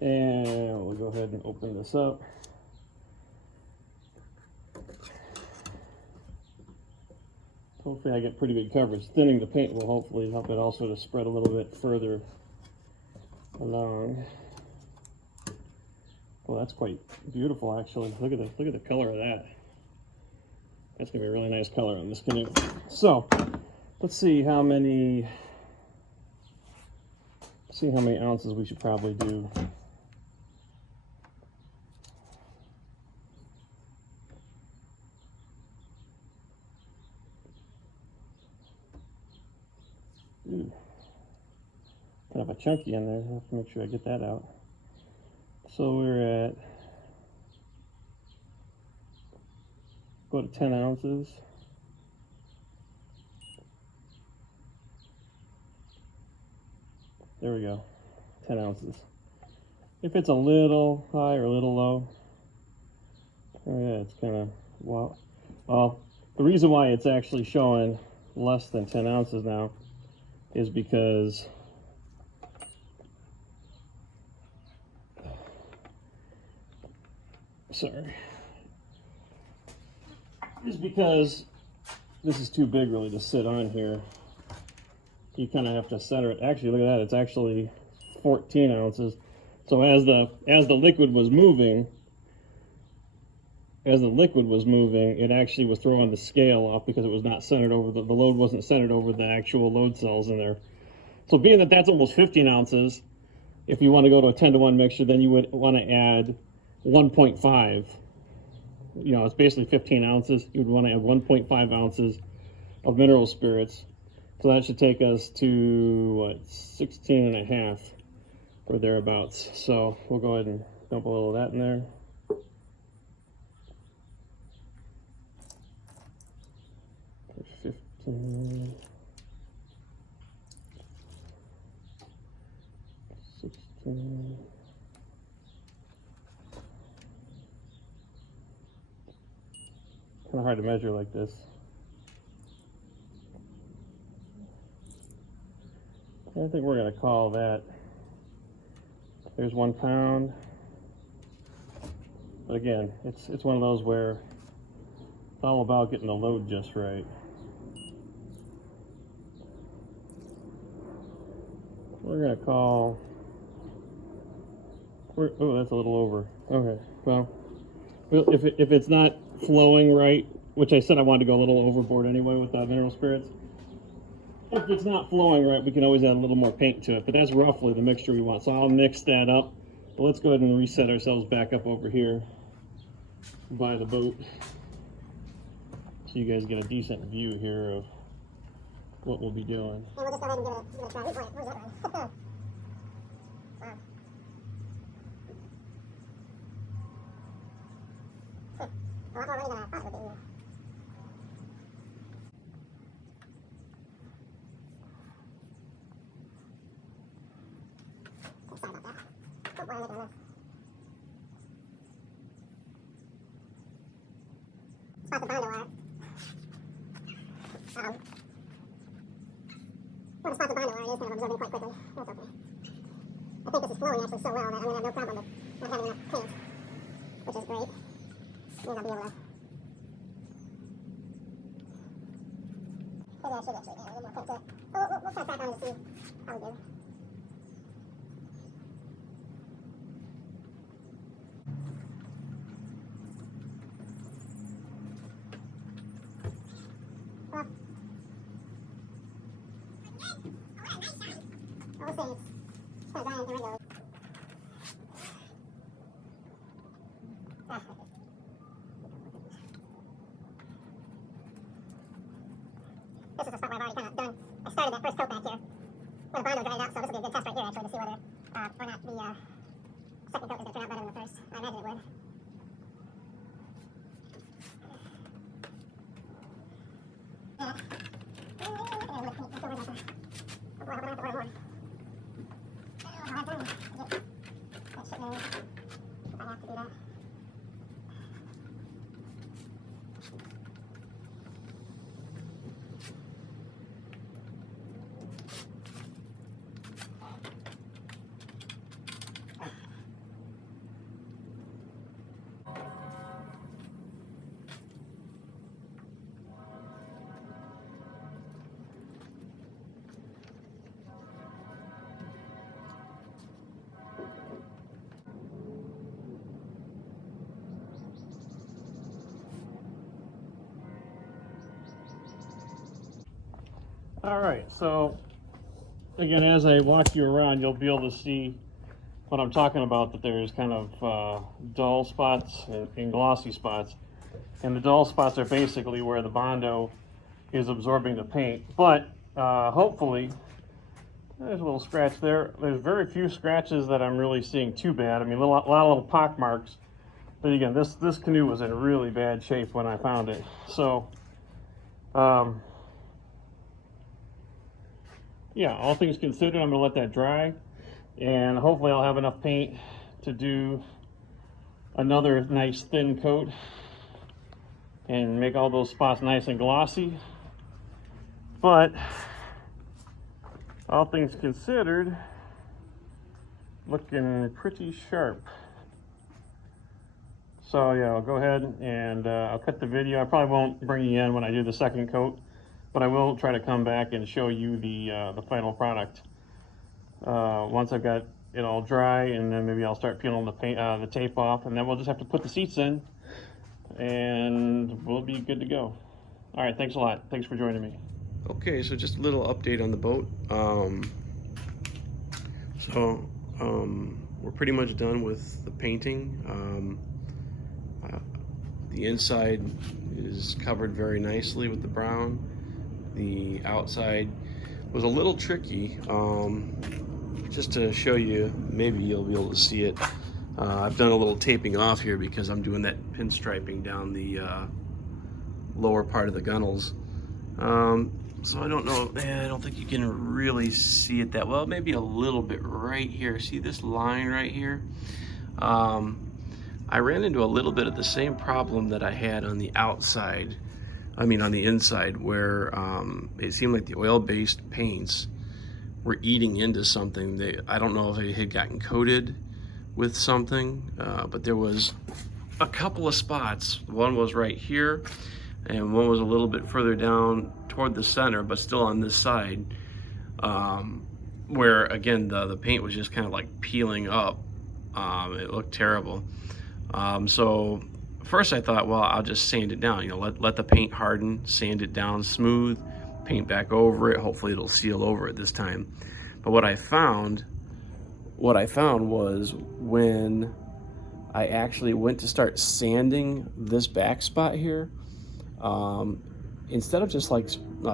And we'll go ahead and open this up. Hopefully I get pretty good coverage. Thinning the paint will hopefully help it also to spread a little bit further along. Well, that's quite beautiful actually. Look at the color of that. That's gonna be a really nice color on this canoe. So let's see how many ounces we should probably do. Ooh, kind of a chunky in there. I have to make sure I get that out. So we're at, go to 10 ounces. There we go, 10 ounces. If it's a little high or a little low, oh yeah, it's kind of, well, the reason why it's actually showing less than 10 ounces now is because this is too big really to sit on here. You kind of have to center it. Actually, look at that, it's actually 14 ounces. So as the liquid was moving, it actually was throwing the scale off because it was not centered over the load wasn't centered over the actual load cells in there. So being that that's almost 15 ounces, if you want to go to a 10-to-1 mixture, then you would want to add 1.5. It's basically 15 ounces. You would want to add 1.5 ounces of mineral spirits. So that should take us to, what, 16 and a half or thereabouts. So we'll go ahead and dump a little of that in there. For 15, 16. Kind of hard to measure like this. I think we're going to call that. There's 1 pound. But again, it's one of those where it's all about getting the load just right. We're going to call. Oh, that's a little over. Okay, well, if it's not flowing right, which I said I wanted to go a little overboard anyway with the mineral spirits. If it's not flowing right, we can always add a little more paint to it, but that's roughly the mixture we want. So I'll mix that up. But let's go ahead and reset ourselves back up over here by the boat so you guys get a decent view here of what we'll be doing. And we'll just go ahead and give it a try. Where's that one? Wow. A lot more money than I thought it would be. Sorry about that. Oh, boy, I'm making a mess. spots of Bondo are. Where the spots of Bondo are, it is kind of absorbing quite quickly. That's okay. I think this is flowing actually so well that I'm going to have no problem with not having enough paint, which is great. Means I'll be able to. Maybe I should actually add a little more paint to it. We'll try back on to see how we do. Well, we'll see. It's kind of drying irregularly. This is a spot where I've already kind of done. I started that first coat back here when the Bondo dried out, so this will be a good test right here actually to see whether or not the second coat is going to turn out better than the first. I imagine it would. Yeah. All right, so again, as I walk you around, you'll be able to see what I'm talking about, that there's kind of dull spots and glossy spots. And the dull spots are basically where the Bondo is absorbing the paint. But hopefully, there's a little scratch there. There's very few scratches that I'm really seeing too bad. I mean, a lot of little pock marks. But again, this canoe was in really bad shape when I found it. So, yeah, all things considered, I'm gonna let that dry, and hopefully I'll have enough paint to do another nice thin coat and make all those spots nice and glossy. But all things considered, looking pretty sharp. So yeah, I'll go ahead and I'll cut the video. I probably won't bring you in when I do the second coat, but I will try to come back and show you the final product once I've got it all dry, and then maybe I'll start peeling the paint, the tape off, and then we'll just have to put the seats in, and we'll be good to go. All right, thanks a lot. Thanks for joining me. Okay, so just a little update on the boat. We're pretty much done with the painting. The inside is covered very nicely with the brown. The outside was a little tricky. Just to show you, maybe you'll be able to see it. I've done a little taping off here because I'm doing that pinstriping down the lower part of the gunnels. So I don't know, I don't think you can really see it that well. Maybe a little bit right here. See this line right here? I ran into a little bit of the same problem that I had on the outside. I mean on the inside, where it seemed like the oil-based paints were eating into something. I don't know if it had gotten coated with something, but there was a couple of spots. One was right here, and one was a little bit further down toward the center, but still on this side, where again the paint was just kind of like peeling up. It looked terrible. So first I thought, well, I'll just sand it down, let the paint harden, sand it down smooth, paint back over it, hopefully it'll seal over it this time. But what I found was when I actually went to start sanding this back spot here, instead of just like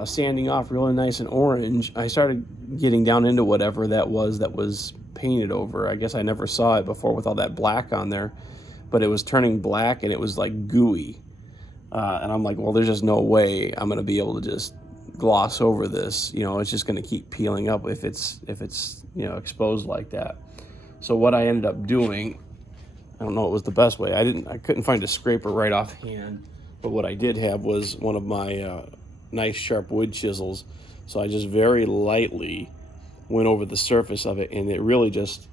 sanding off really nice and orange, I started getting down into whatever that was painted over. I guess I never saw it before with all that black on there, but it was turning black and it was like gooey. And I'm like, well, there's just no way I'm gonna be able to just gloss over this. It's just gonna keep peeling up if it's exposed like that. So what I ended up doing, I don't know, it was the best way. I couldn't find a scraper right offhand, But what I did have was one of my nice sharp wood chisels. So I just very lightly went over the surface of it, and it really just,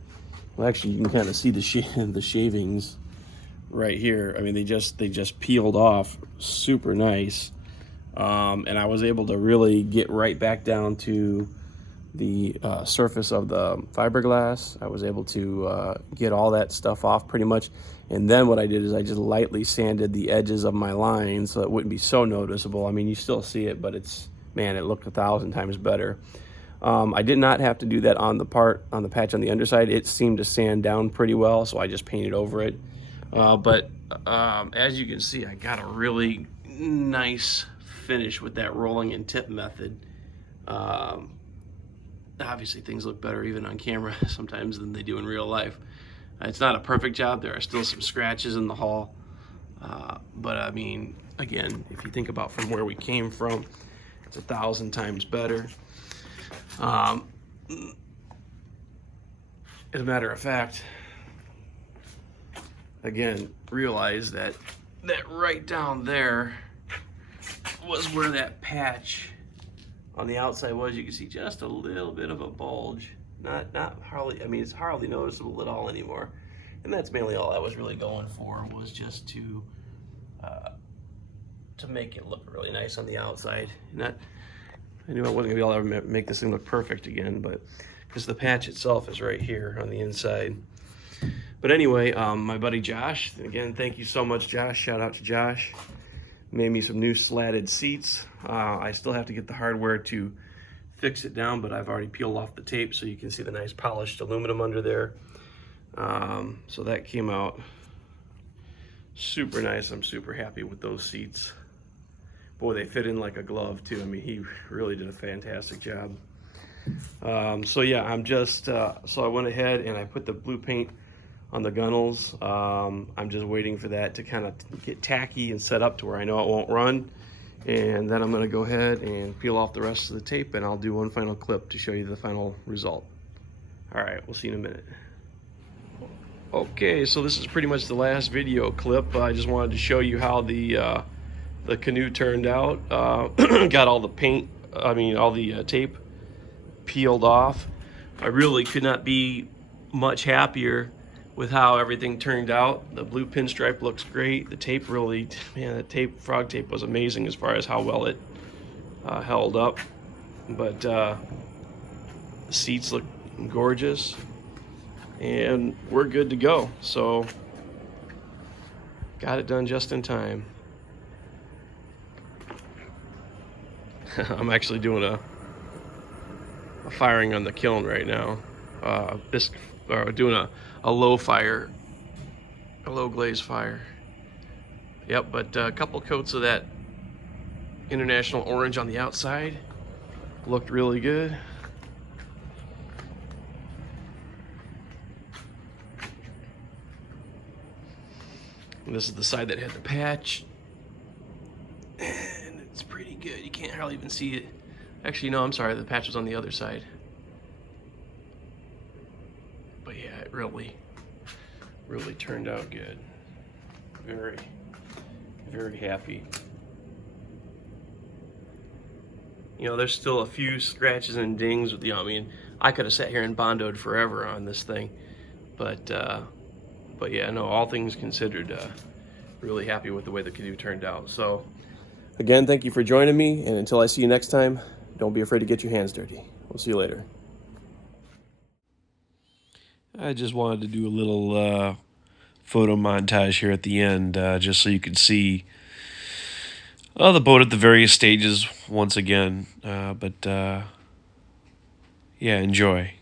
well, actually you can kind of see the shavings right here. I mean, they just peeled off super nice. And I was able to really get right back down to the surface of the fiberglass. I was able to get all that stuff off pretty much. And then what I did is I just lightly sanded the edges of my lines so it wouldn't be so noticeable. I mean, you still see it, but it's, man, it looked 1,000 times better. I did not have to do that on the patch on the underside. It seemed to sand down pretty well, so I just painted over it. But as you can see, I got a really nice finish with that rolling and tip method. Obviously things look better even on camera sometimes than they do in real life. It's not a perfect job. There are still some scratches in the hull. But I mean, again, if you think about from where we came from, it's 1,000 times better. As a matter of fact, again, realize that right down there was where that patch on the outside was. You can see just a little bit of a bulge. Not hardly, I mean, it's hardly noticeable at all anymore. And that's mainly all I was really going for, was just to make it look really nice on the outside. I knew I wasn't gonna be able to ever make this thing look perfect again, but because the patch itself is right here on the inside. But anyway, my buddy Josh, again, thank you so much, Josh. Shout out to Josh. Made me some new slatted seats. I still have to get the hardware to fix it down, but I've already peeled off the tape so you can see the nice polished aluminum under there. So that came out super nice. I'm super happy with those seats. Boy, they fit in like a glove too. I mean, he really did a fantastic job. So yeah, so I went ahead and I put the blue paint on the gunnels. I'm just waiting for that to kind of get tacky and set up to where I know it won't run. And then I'm gonna go ahead and peel off the rest of the tape, and I'll do one final clip to show you the final result. All right, we'll see you in a minute. Okay, so this is pretty much the last video clip. I just wanted to show you how the Canoe turned out. Got all the paint, all the tape peeled off. I really could not be much happier with how everything turned out. The blue pinstripe looks great. The tape really, man, the frog tape was amazing as far as how well it held up. But the seats look gorgeous, and we're good to go. So got it done just in time. I'm actually doing a firing on the kiln right now. Doing a low fire, a low glaze fire. Yep, but a couple coats of that international orange on the outside looked really good. And this is the side that had the patch, and it's pretty good. You can't hardly even see it. Actually, no, I'm sorry, the patch was on the other side. But yeah, it really turned out good. Very, very happy. You know, there's still a few scratches and dings with the, I mean, I could have sat here and bondoed forever on this thing, but yeah, no, all things considered, really happy with the way the Canoe turned out. So again, thank you for joining me, and until I see you next time, don't be afraid to get your hands dirty. We'll see you later. I just wanted to do a little photo montage here at the end, just so you could see the boat at the various stages once again. Yeah, enjoy.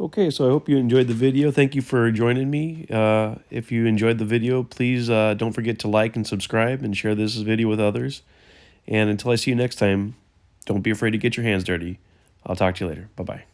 Okay, so I hope you enjoyed the video. Thank you for joining me. If you enjoyed the video, please don't forget to like and subscribe and share this video with others. And until I see you next time, don't be afraid to get your hands dirty. I'll talk to you later. Bye-bye.